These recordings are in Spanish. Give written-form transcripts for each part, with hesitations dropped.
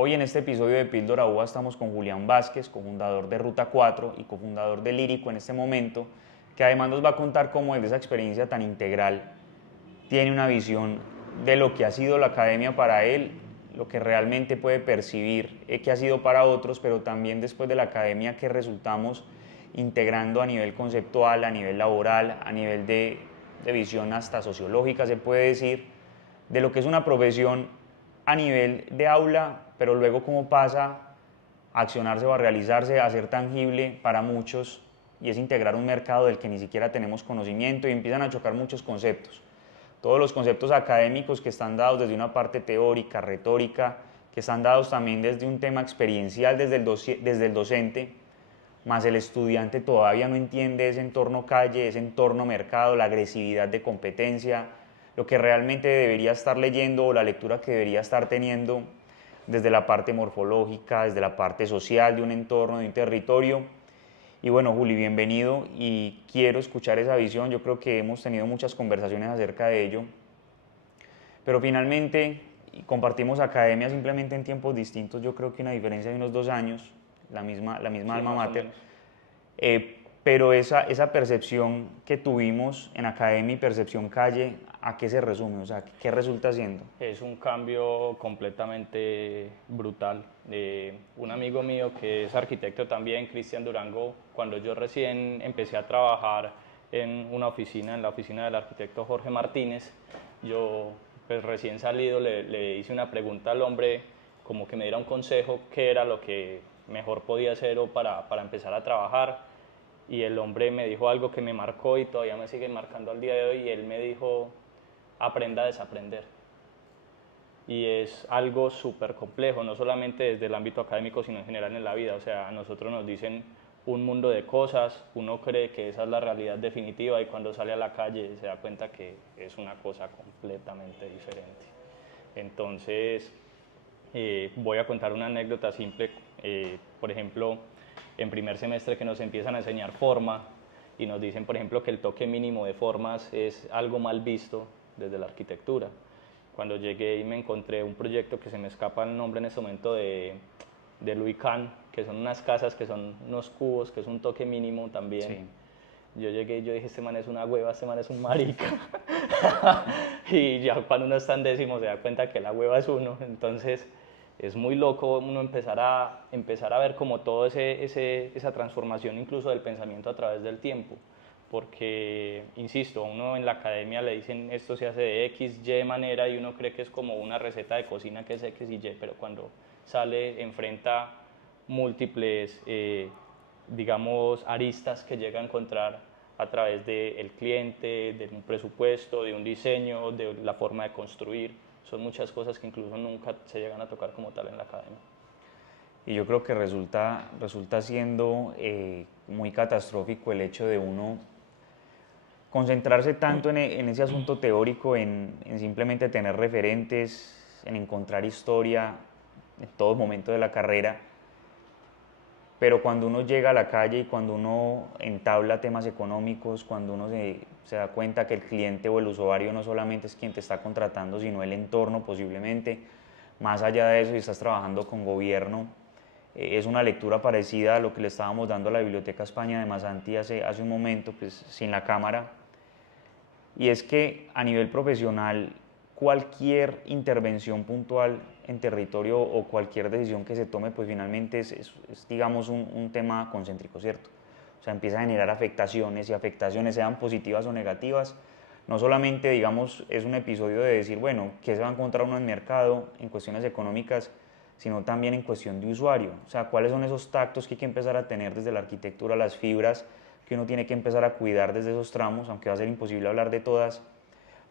Hoy en este episodio de Píldora UBA estamos con Julián Vázquez, cofundador de Ruta 4 y cofundador de Lírico en este momento, que además nos va a contar cómo desde esa experiencia tan integral tiene una visión de lo que ha sido la academia para él, lo que realmente puede percibir que ha sido para otros, pero también después de la academia que resultamos integrando a nivel conceptual, a nivel laboral, a nivel de visión hasta sociológica se puede decir, de lo que es una profesión a nivel de aula, pero luego cómo pasa a accionarse o a realizarse, a ser tangible para muchos, y es integrar un mercado del que ni siquiera tenemos conocimiento y empiezan a chocar muchos conceptos. Todos los conceptos académicos que están dados desde una parte teórica, retórica, que están dados también desde un tema experiencial desde el docente, más el estudiante todavía no entiende ese entorno calle, ese entorno mercado, la agresividad de competencia, lo que realmente debería estar leyendo o la lectura que debería estar teniendo desde la parte morfológica, desde la parte social de un entorno, de un territorio. Y bueno, Juli, bienvenido y quiero escuchar esa visión. Yo creo que hemos tenido muchas conversaciones acerca de ello, pero finalmente compartimos academia simplemente en tiempos distintos. Yo creo que una diferencia de unos 2 años, la misma Sí, alma más o mater. menos. Pero esa percepción que tuvimos en academia y percepción calle, ¿a qué se resume? O sea, ¿qué resulta siendo? Es un cambio completamente brutal. Un amigo mío que es arquitecto también, Cristian Durango, cuando yo recién empecé a trabajar en una oficina, en la oficina del arquitecto Jorge Martínez, yo pues recién salido le hice una pregunta al hombre, como que me diera un consejo, qué era lo que mejor podía hacer o para empezar a trabajar. Y el hombre me dijo algo que me marcó y todavía me sigue marcando al día de hoy, y él me dijo: aprenda a desaprender. Y es algo súper complejo, no solamente desde el ámbito académico, sino en general en la vida. O sea, a nosotros nos dicen un mundo de cosas, uno cree que esa es la realidad definitiva y cuando sale a la calle se da cuenta que es una cosa completamente diferente. Entonces, voy a contar una anécdota simple. Por ejemplo, en primer semestre que nos empiezan a enseñar forma y nos dicen, por ejemplo, que el toque mínimo de formas es algo mal visto desde la arquitectura. Cuando llegué y me encontré un proyecto que se me escapa el nombre en ese momento de Louis Kahn, que son unas casas que son unos cubos, que es un toque mínimo también. Sí. Yo llegué y yo dije, este man es una hueva, este man es un marica. Y ya cuando uno está en décimo se da cuenta que la hueva es uno. Entonces es muy loco uno empezar a ver como todo esa transformación incluso del pensamiento a través del tiempo. Porque, insisto, a uno en la academia le dicen esto se hace de X, Y manera y uno cree que es como una receta de cocina que es X y Y, pero cuando sale enfrenta múltiples, digamos, aristas que llega a encontrar a través del cliente, de un presupuesto, de un diseño, de la forma de construir. Son muchas cosas que incluso nunca se llegan a tocar como tal en la academia. Y yo creo que resulta siendo muy catastrófico el hecho de uno concentrarse tanto en ese asunto teórico, en simplemente tener referentes, en encontrar historia en todo momento de la carrera, pero cuando uno llega a la calle y cuando uno entabla temas económicos, cuando uno se da cuenta que el cliente o el usuario no solamente es quien te está contratando, sino el entorno posiblemente, más allá de eso, si estás trabajando con gobierno, es una lectura parecida a lo que le estábamos dando a la Biblioteca España de Masanti hace un momento, pues sin la cámara, y es que a nivel profesional cualquier intervención puntual en territorio o cualquier decisión que se tome, pues finalmente es digamos, un tema concéntrico, ¿cierto? O sea, empieza a generar afectaciones y afectaciones sean positivas o negativas. No solamente, digamos, es un episodio de decir, bueno, ¿qué se va a encontrar uno en mercado en cuestiones económicas? Sino también en cuestión de usuario. O sea, ¿cuáles son esos tactos que hay que empezar a tener desde la arquitectura, las fibras que uno tiene que empezar a cuidar desde esos tramos, aunque va a ser imposible hablar de todas,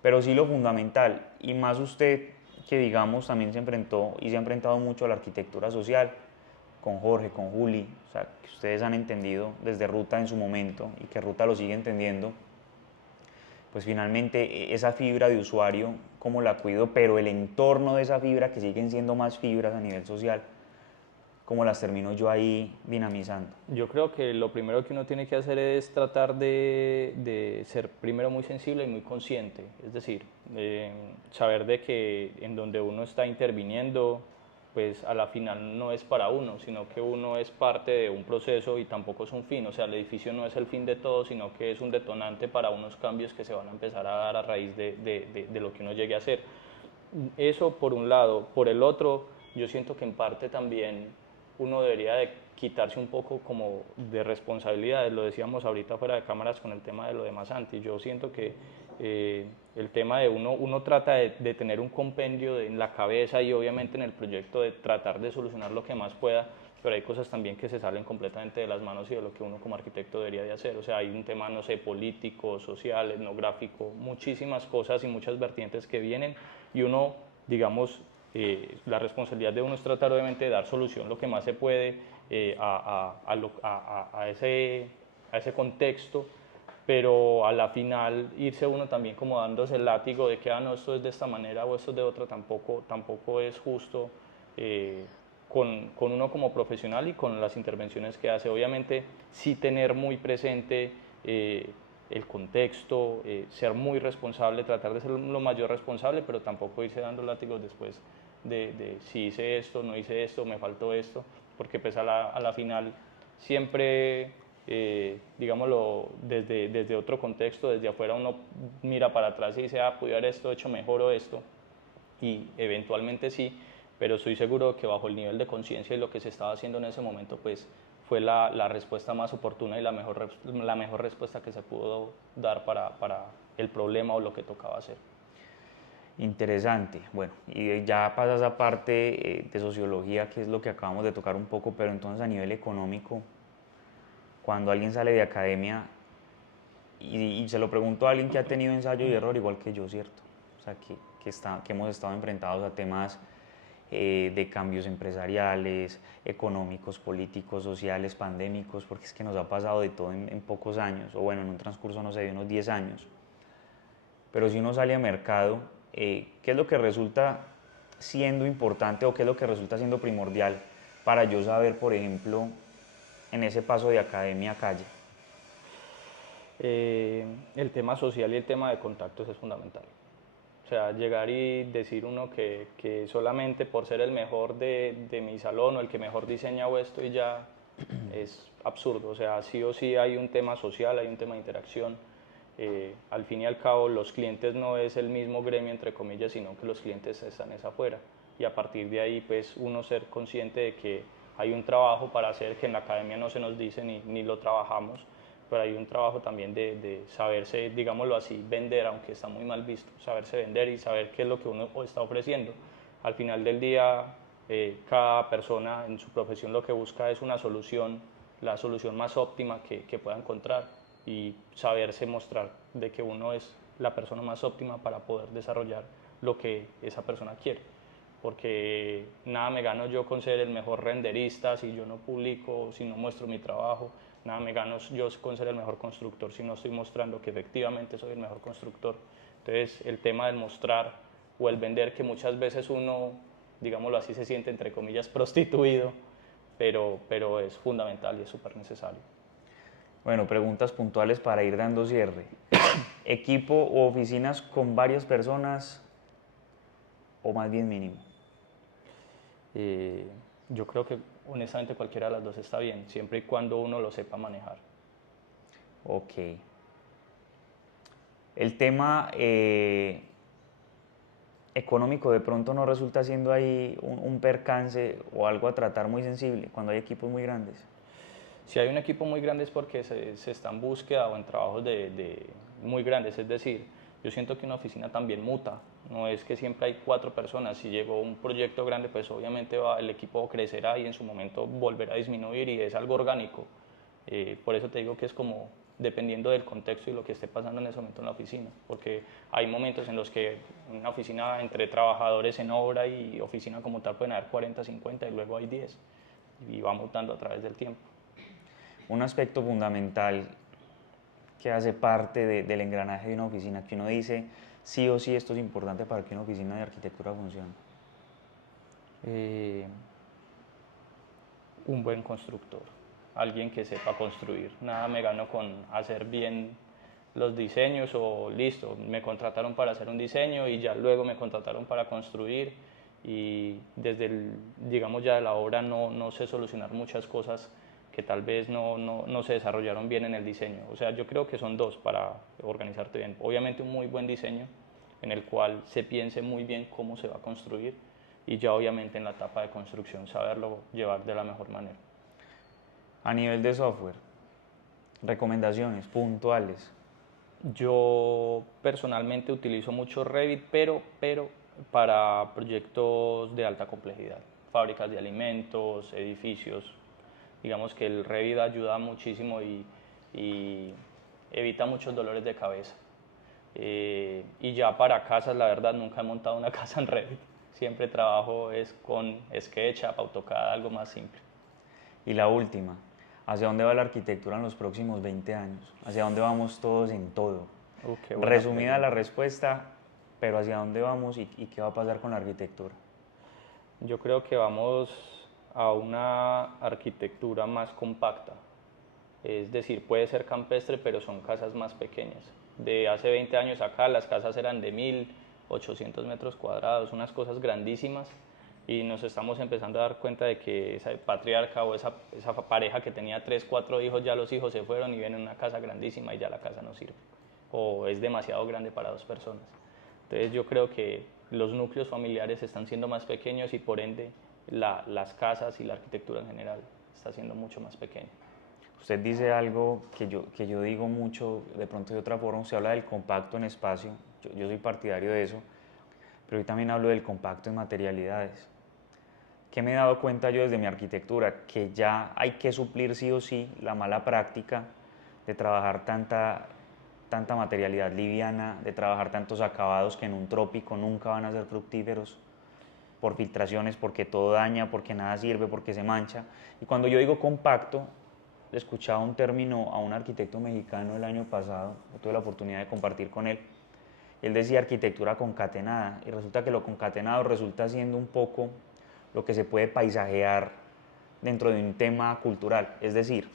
pero sí lo fundamental, y más usted que digamos también se enfrentó y se ha enfrentado mucho a la arquitectura social, con Jorge, con Juli, o sea, que ustedes han entendido desde Ruta en su momento y que Ruta lo sigue entendiendo, pues finalmente esa fibra de usuario, cómo la cuido, pero el entorno de esa fibra, que siguen siendo más fibras a nivel social, cómo las termino yo ahí dinamizando. Yo creo que lo primero que uno tiene que hacer es tratar de ser primero muy sensible y muy consciente, es decir, saber de que en donde uno está interviniendo pues a la final no es para uno, sino que uno es parte de un proceso y tampoco es un fin. O sea, el edificio no es el fin de todo, sino que es un detonante para unos cambios que se van a empezar a dar a raíz de lo que uno llegue a hacer. Eso por un lado. Por el otro, yo siento que en parte también uno debería de quitarse un poco como de responsabilidades. Lo decíamos ahorita fuera de cámaras con el tema de lo de Masanti. Yo siento que el tema de uno trata de tener un compendio en la cabeza y obviamente en el proyecto de tratar de solucionar lo que más pueda, pero hay cosas también que se salen completamente de las manos y de lo que uno como arquitecto debería de hacer. O sea, hay un tema, no sé, político, social, etnográfico, muchísimas cosas y muchas vertientes que vienen y uno, digamos, la responsabilidad de uno es tratar obviamente de dar solución lo que más se puede a ese contexto, pero a la final irse uno también como dándose el látigo de que no, esto es de esta manera o esto es de otra, tampoco es justo con uno como profesional y con las intervenciones que hace. Obviamente sí tener muy presente el contexto, ser muy responsable, tratar de ser lo mayor responsable, pero tampoco irse dando látigos después de si hice esto, no hice esto, me faltó esto, porque pues a la final siempre, digámoslo, desde otro contexto, desde afuera uno mira para atrás y dice, pude haber esto hecho mejor o esto, y eventualmente sí, pero estoy seguro que bajo el nivel de conciencia y lo que se estaba haciendo en ese momento, pues fue la respuesta más oportuna y la mejor respuesta que se pudo dar para el problema o lo que tocaba hacer. Interesante. Bueno, y ya pasas a parte de sociología, que es lo que acabamos de tocar un poco, pero entonces a nivel económico, cuando alguien sale de academia, y se lo pregunto a alguien que ha tenido ensayo y error igual que yo, ¿cierto? O sea, que hemos estado enfrentados a temas de cambios empresariales, económicos, políticos, sociales, pandémicos, porque es que nos ha pasado de todo en pocos años, o bueno, en un transcurso, no sé, de unos 10 años. Pero si uno sale a mercado, ¿qué es lo que resulta siendo importante o qué es lo que resulta siendo primordial para yo saber, por ejemplo, en ese paso de academia a calle? El tema social y el tema de contactos es fundamental. O sea, llegar y decir uno que solamente por ser el mejor de mi salón o el que mejor diseña o esto y ya es absurdo. O sea, sí o sí hay un tema social, hay un tema de interacción. Al fin y al cabo, los clientes no es el mismo gremio, entre comillas, sino que los clientes están afuera. Y a partir de ahí, pues uno ser consciente de que hay un trabajo para hacer que en la academia no se nos dice ni lo trabajamos, pero hay un trabajo también de saberse, digámoslo así, vender, aunque está muy mal visto, saberse vender y saber qué es lo que uno está ofreciendo. Al final del día, cada persona en su profesión lo que busca es una solución, la solución más óptima que pueda encontrar y saberse mostrar de que uno es la persona más óptima para poder desarrollar lo que esa persona quiere. Porque nada me gano yo con ser el mejor renderista si yo no publico, si no muestro mi trabajo, nada me gano yo con ser el mejor constructor si no estoy mostrando que efectivamente soy el mejor constructor. Entonces el tema del mostrar o el vender, que muchas veces uno, digámoslo así, se siente entre comillas prostituido, pero es fundamental y es súper necesario. Bueno, preguntas puntuales para ir dando cierre. ¿Equipo o oficinas con varias personas o más bien mínimo? Yo creo que honestamente cualquiera de las dos está bien, siempre y cuando uno lo sepa manejar. Ok. El tema económico de pronto no resulta siendo ahí un percance o algo a tratar muy sensible cuando hay equipos muy grandes. Si hay un equipo muy grande es porque se está en búsqueda o en trabajos muy grandes, es decir, yo siento que una oficina también muta, no es que siempre hay 4 personas, si llegó un proyecto grande pues obviamente el equipo crecerá y en su momento volverá a disminuir y es algo orgánico, por eso te digo que es como dependiendo del contexto y lo que esté pasando en ese momento en la oficina, porque hay momentos en los que una oficina entre trabajadores en obra y oficina como tal pueden haber 40, 50 y luego hay 10 y va mutando a través del tiempo. Un aspecto fundamental que hace parte del engranaje de una oficina, que uno dice, sí o sí esto es importante para que una oficina de arquitectura funcione. Un buen constructor, alguien que sepa construir. Nada me gano con hacer bien los diseños o listo, me contrataron para hacer un diseño y ya luego me contrataron para construir y desde digamos ya de la obra no sé solucionar muchas cosas que tal vez no se desarrollaron bien en el diseño. O sea, yo creo que son dos para organizarte bien. Obviamente un muy buen diseño en el cual se piense muy bien cómo se va a construir y ya obviamente en la etapa de construcción saberlo llevar de la mejor manera. A nivel de software, recomendaciones puntuales. Yo personalmente utilizo mucho Revit, pero para proyectos de alta complejidad, fábricas de alimentos, edificios. Digamos que el Revit ayuda muchísimo y evita muchos dolores de cabeza. Y ya para casas, la verdad, nunca he montado una casa en Revit. Siempre trabajo es con SketchUp, AutoCAD, algo más simple. Y la última, ¿hacia dónde va la arquitectura en los próximos 20 años? ¿Hacia dónde vamos todos en todo? Qué buena Resumida la pregunta. respuesta, pero ¿hacia dónde vamos y qué va a pasar con la arquitectura? Yo creo que vamos a una arquitectura más compacta. Es decir, puede ser campestre, pero son casas más pequeñas. De hace 20 años acá las casas eran de 1.800 metros cuadrados, unas cosas grandísimas, y nos estamos empezando a dar cuenta de que esa patriarca o esa pareja que tenía 3, 4 hijos, ya los hijos se fueron y vienen a una casa grandísima y ya la casa no sirve, o es demasiado grande para 2 personas. Entonces yo creo que los núcleos familiares están siendo más pequeños y por ende las casas y la arquitectura en general está siendo mucho más pequeña. Usted dice algo que yo digo mucho, de pronto de otra forma, usted habla del compacto en espacio, yo soy partidario de eso, pero yo también hablo del compacto en materialidades. ¿Qué me he dado cuenta yo desde mi arquitectura? Que ya hay que suplir sí o sí la mala práctica de trabajar tanta materialidad liviana, de trabajar tantos acabados que en un trópico nunca van a ser fructíferos, por filtraciones, porque todo daña, porque nada sirve, porque se mancha. Y cuando yo digo compacto, le escuchaba un término a un arquitecto mexicano el año pasado, yo tuve la oportunidad de compartir con él, él decía arquitectura concatenada, y resulta que lo concatenado resulta siendo un poco lo que se puede paisajear dentro de un tema cultural, es decir,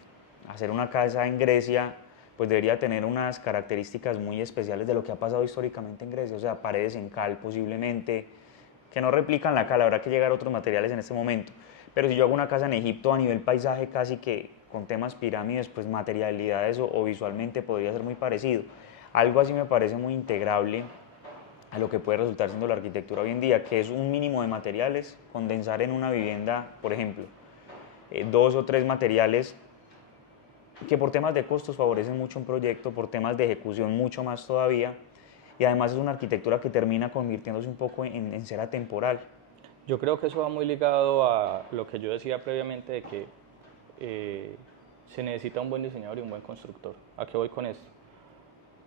hacer una casa en Grecia pues debería tener unas características muy especiales de lo que ha pasado históricamente en Grecia, o sea, paredes en cal posiblemente, que no replican la cal, habrá que llegar a otros materiales en este momento, pero si yo hago una casa en Egipto a nivel paisaje casi que con temas pirámides, pues materialidades o visualmente podría ser muy parecido. Algo así me parece muy integrable a lo que puede resultar siendo la arquitectura hoy en día, que es un mínimo de materiales, condensar en una vivienda, por ejemplo, 2 o 3 materiales que por temas de costos favorecen mucho un proyecto, por temas de ejecución mucho más todavía, y además es una arquitectura que termina convirtiéndose un poco en ser atemporal. Yo creo que eso va muy ligado a lo que yo decía previamente de que eh, se necesita un buen diseñador y un buen constructor. ¿A qué voy con esto?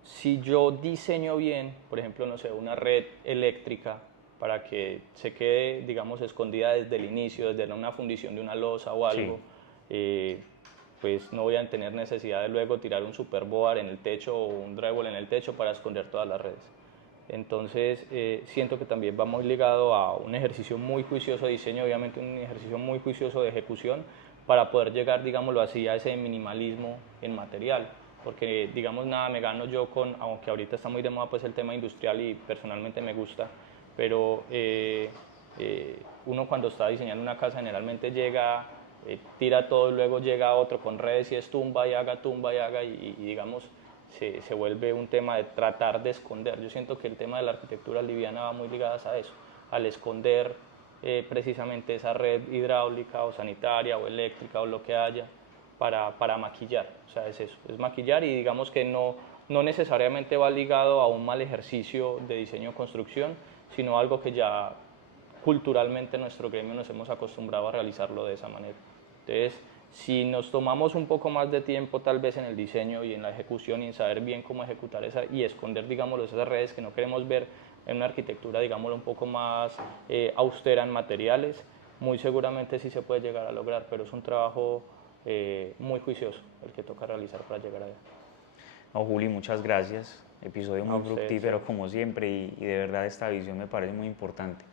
Si yo diseño bien, por ejemplo, no sé, una red eléctrica para que se quede, digamos, escondida desde el inicio, desde una fundición de una losa o Sí, algo, eh, pues no voy a tener necesidad de luego tirar un superboard en el techo o un drywall en el techo para esconder todas las redes. Entonces, siento que también va muy ligado a un ejercicio muy juicioso de diseño, obviamente un ejercicio muy juicioso de ejecución para poder llegar, digámoslo así, a ese minimalismo en material. Porque, digamos, nada me gano yo con, aunque ahorita está muy de moda pues el tema industrial y personalmente me gusta, pero uno cuando está diseñando una casa generalmente llega, tira todo y luego llega otro con redes y es tumba y haga y digamos se vuelve un tema de tratar de esconder. Yo siento que el tema de la arquitectura liviana va muy ligada a eso, al esconder precisamente esa red hidráulica o sanitaria o eléctrica o lo que haya para maquillar. O sea, es eso, es maquillar y digamos que no necesariamente va ligado a un mal ejercicio de diseño o construcción, sino algo que ya culturalmente en nuestro gremio nos hemos acostumbrado a realizarlo de esa manera. Entonces, si nos tomamos un poco más de tiempo tal vez en el diseño y en la ejecución y en saber bien cómo ejecutar esa y esconder, digámoslo, esas redes que no queremos ver en una arquitectura, digámoslo, un poco más austera en materiales, muy seguramente sí se puede llegar a lograr, pero es un trabajo muy juicioso el que toca realizar para llegar allá. no, Juli, muchas gracias. Episodio A muy usted, fructífero Sebas. como siempre y de verdad esta visión me parece muy importante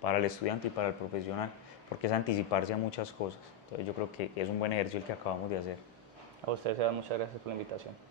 para el estudiante y para el profesional, porque es anticiparse a muchas cosas. Entonces yo creo que es un buen ejercicio el que acabamos de hacer. A usted, Sebas, muchas gracias por la invitación.